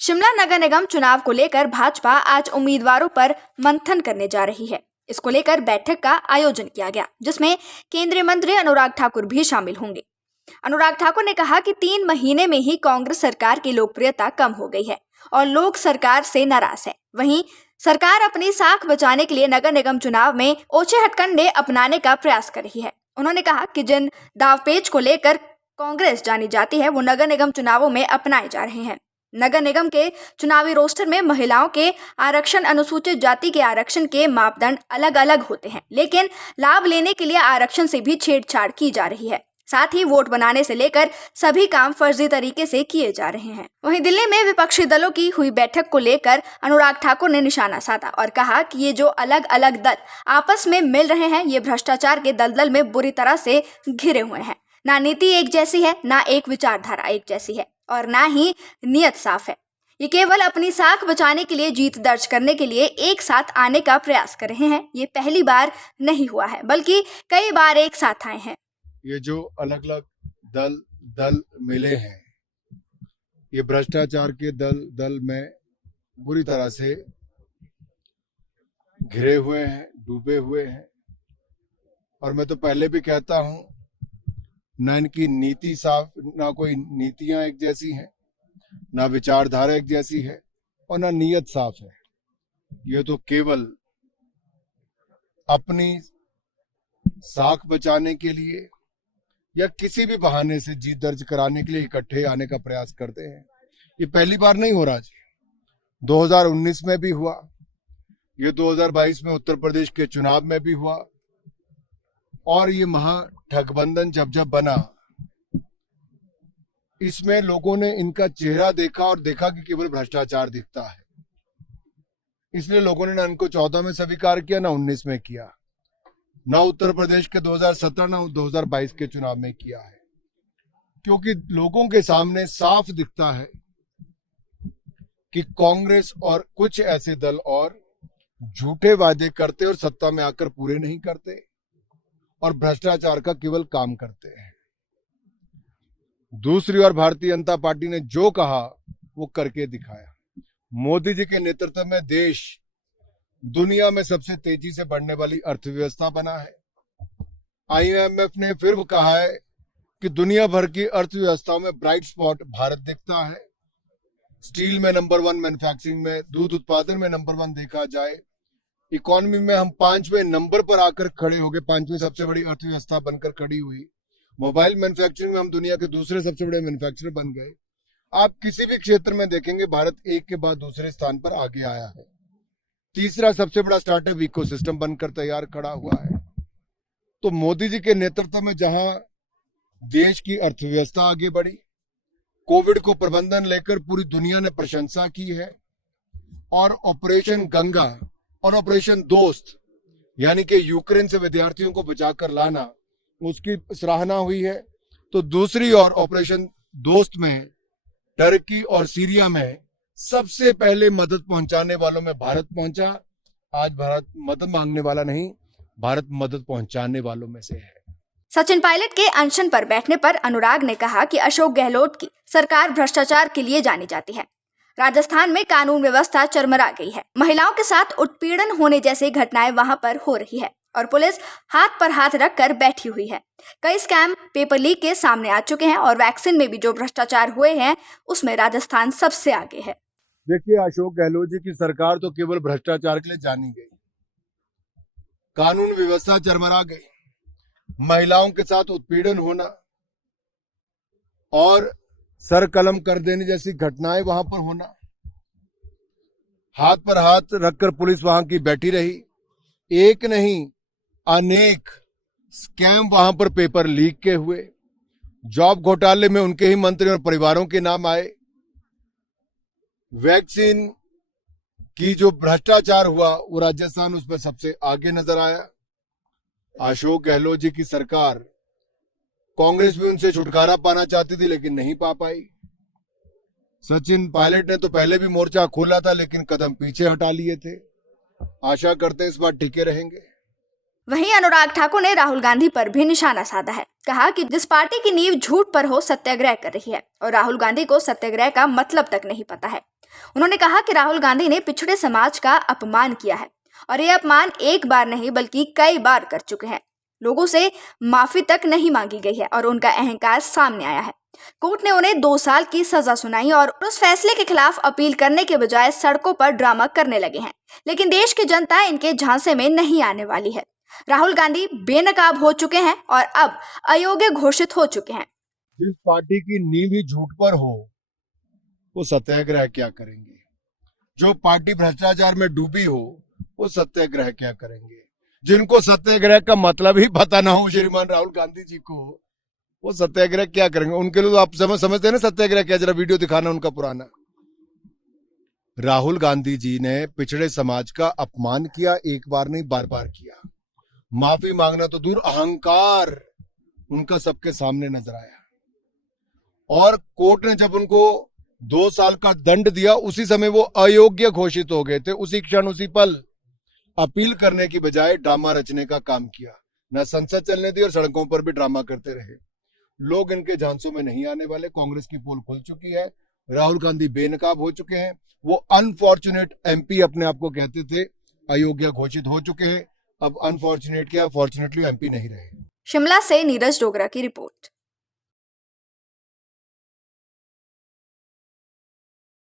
शिमला नगर निगम चुनाव को लेकर भाजपा आज उम्मीदवारों पर मंथन करने जा रही है। इसको लेकर बैठक का आयोजन किया गया, जिसमें केंद्रीय मंत्री अनुराग ठाकुर भी शामिल होंगे। अनुराग ठाकुर ने कहा कि 3 महीने में ही कांग्रेस सरकार की लोकप्रियता कम हो गई है और लोग सरकार से नाराज है। वहीं सरकार अपनी साख बचाने के लिए नगर निगम चुनाव में ओछे हथकंडे अपनाने का प्रयास कर रही है। उन्होंने कहा कि जिन दावपेच को लेकर कांग्रेस जानी जाती है, वो नगर निगम चुनावों में अपनाए जा रहे हैं। नगर निगम के चुनावी रोस्टर में महिलाओं के आरक्षण, अनुसूचित जाति के आरक्षण के मापदंड अलग अलग होते हैं, लेकिन लाभ लेने के लिए आरक्षण से भी छेड़छाड़ की जा रही है। साथ ही वोट बनाने से लेकर सभी काम फर्जी तरीके से किए जा रहे हैं। वहीं दिल्ली में विपक्षी दलों की हुई बैठक को लेकर अनुराग ठाकुर ने निशाना साधा और कहा कि ये जो अलग अलग दल आपस में मिल रहे हैं, ये भ्रष्टाचार के दलदल में बुरी तरह से घिरे हुए हैं। ना नीति एक जैसी है, ना एक विचारधारा एक जैसी है और ना ही नियत साफ है। ये केवल अपनी साख बचाने के लिए, जीत दर्ज करने के लिए एक साथ आने का प्रयास कर रहे हैं। ये पहली बार नहीं हुआ है, बल्कि कई बार एक साथ आए हैं। ये जो अलग अलग दल मिले हैं, ये भ्रष्टाचार के दल में बुरी तरह से घिरे हुए हैं, डूबे हुए हैं। और मैं तो पहले भी कहता हूं, ना इनकी नीति साफ, ना कोई नीतियां एक जैसी हैं, ना विचारधारा एक जैसी है और ना नीयत साफ है। ये तो केवल अपनी साख बचाने के लिए या किसी भी बहाने से जीत दर्ज कराने के लिए इकट्ठे आने का प्रयास करते हैं। ये पहली बार नहीं हो रहा जी, 2019 में भी हुआ, ये 2022 में उत्तर प्रदेश के चुनाव में भी हुआ और ये महागठबंधन जब बना, इसमें लोगों ने इनका चेहरा देखा और देखा कि केवल भ्रष्टाचार दिखता है। इसलिए लोगों ने ना इनको 14 में स्वीकार किया, ना 19 में किया, ना उत्तर प्रदेश के 2017 ना 2022 के चुनाव में किया है, क्योंकि लोगों के सामने साफ दिखता है कि कांग्रेस और कुछ ऐसे दल और झूठे वादे करते और सत्ता में आकर पूरे नहीं करते और भ्रष्टाचार का केवल काम करते हैं। दूसरी ओर भारतीय जनता पार्टी ने जो कहा वो करके दिखाया। मोदी जी के नेतृत्व में देश दुनिया में सबसे तेजी से बढ़ने वाली अर्थव्यवस्था बना है। IMF ने फिर कहा है कि दुनिया भर की अर्थव्यवस्थाओं में ब्राइट स्पॉट भारत दिखता है। स्टील में नंबर 1, मैन्युफैक्चरिंग में, दूध उत्पादन में नंबर 1 देखा जाए, इकोनॉमी में हम 5वें नंबर पर आकर खड़े हो गए, 5वीं सबसे बड़ी अर्थव्यवस्था बनकर खड़ी हुई। मोबाइल मैन्युफैक्चरिंग में हम दुनिया के दूसरे सबसे बड़े मैन्युफैक्चरर बन गए। आप किसी भी क्षेत्र में देखेंगे, भारत एक के बाद दूसरे स्थान पर आगे आया है। तीसरा सबसे बड़ा स्टार्टअप इकोसिस्टम बनकर तैयार खड़ा हुआ है। तो मोदी जी के नेतृत्व में जहां देश की अर्थव्यवस्था आगे बढ़ी, कोविड को प्रबंधन लेकर पूरी दुनिया ने प्रशंसा की है और ऑपरेशन गंगा और ऑपरेशन दोस्त, यानी कि यूक्रेन से विद्यार्थियों को बचाकर लाना, उसकी सराहना हुई है। तो दूसरी ओर ऑपरेशन दोस्त में टर्की और सीरिया में सबसे पहले मदद पहुंचाने वालों में भारत पहुंचा। आज भारत मदद मांगने वाला नहीं, भारत मदद पहुंचाने वालों में से है। सचिन पायलट के अनशन पर बैठने पर अनुराग ने कहा कि अशोक गहलोत की सरकार भ्रष्टाचार के लिए जानी जाती है। राजस्थान में कानून व्यवस्था चरमरा गई है। महिलाओं के साथ उत्पीड़न होने जैसी घटनाएं वहां पर हो रही है और पुलिस हाथ पर हाथ रखकर बैठी हुई है। कई स्कैम, पेपर लीक के सामने आ चुके हैं और वैक्सीन में भी जो भ्रष्टाचार हुए हैं, उसमें राजस्थान सबसे आगे है। देखिए, अशोक गहलोत जी की सरकार तो केवल भ्रष्टाचार के लिए जानी गई, कानून व्यवस्था चरमरा गई, महिलाओं के साथ उत्पीड़न होना और सर कलम कर देने जैसी घटनाएं वहां पर होना, हाथ पर हाथ रखकर पुलिस वहां की बैठी रही। एक नहीं, अनेक स्कैम वहां पर पेपर लीक के हुए, जॉब घोटाले में उनके ही मंत्री और परिवारों के नाम आए, वैक्सीन की जो भ्रष्टाचार हुआ वो राजस्थान उसमें सबसे आगे नजर आया। अशोक गहलोत जी की सरकार, कांग्रेस भी उनसे छुटकारा पाना चाहती थी लेकिन नहीं पा पाई। सचिन पायलट ने तो पहले भी मोर्चा खोला था लेकिन कदम पीछे हटा लिए थे। आशा करते इस बार टिके रहेंगे। वहीं अनुराग ठाकुर ने राहुल गांधी पर भी निशाना साधा है। कहा कि जिस पार्टी की नींव झूठ पर हो सत्याग्रह कर रही है और राहुल गांधी को सत्याग्रह का मतलब तक नहीं पता है। उन्होंने कहा कि राहुल गांधी ने पिछड़े समाज का अपमान किया है और ये अपमान एक बार नहीं बल्कि कई बार कर चुके हैं। लोगों से माफी तक नहीं मांगी गई है और उनका अहंकार सामने आया है। कोर्ट ने उन्हें 2 साल की सजा सुनाई और उस फैसले के खिलाफ अपील करने के बजाय सड़कों पर ड्रामा करने लगे हैं। लेकिन देश की जनता इनके झांसे में नहीं आने वाली है। राहुल गांधी बेनकाब हो चुके हैं और अब अयोग्य घोषित हो चुके हैं। जिस पार्टी की नींव ही झूठ पर हो वो सत्याग्रह क्या करेंगे? जो पार्टी भ्रष्टाचार में डूबी हो वो सत्याग्रह क्या करेंगे? जिनको सत्याग्रह का मतलब ही पता ना हो श्रीमान राहुल गांधी जी को, वो सत्याग्रह क्या करेंगे? उनके लिए तो आप समझते हैं ना सत्याग्रह क्या? जरा वीडियो दिखाना उनका पुराना। राहुल गांधी जी ने पिछड़े समाज का अपमान किया, एक बार नहीं बार बार किया। माफी मांगना तो दूर, अहंकार उनका सबके सामने नजर आया। और कोर्ट ने जब उनको 2 साल का दंड दिया उसी समय वो अयोग्य घोषित हो गए थे। उसी क्षण उसी पल अपील करने की बजाय ड्रामा रचने का काम किया। न संसद चलने दी और सड़कों पर भी ड्रामा करते रहे। लोग इनके झांसों में नहीं आने वाले। कांग्रेस की पोल खुल चुकी है। राहुल गांधी बेनकाब हो चुके हैं। वो अनफॉर्चुनेट एमपी अपने आप को कहते थे, अयोग्य घोषित हो चुके हैं। अब अनफॉर्चुनेट क्या, फॉर्चुनेटली एमपी नहीं रहे। शिमला से नीरज डोगरा की रिपोर्ट।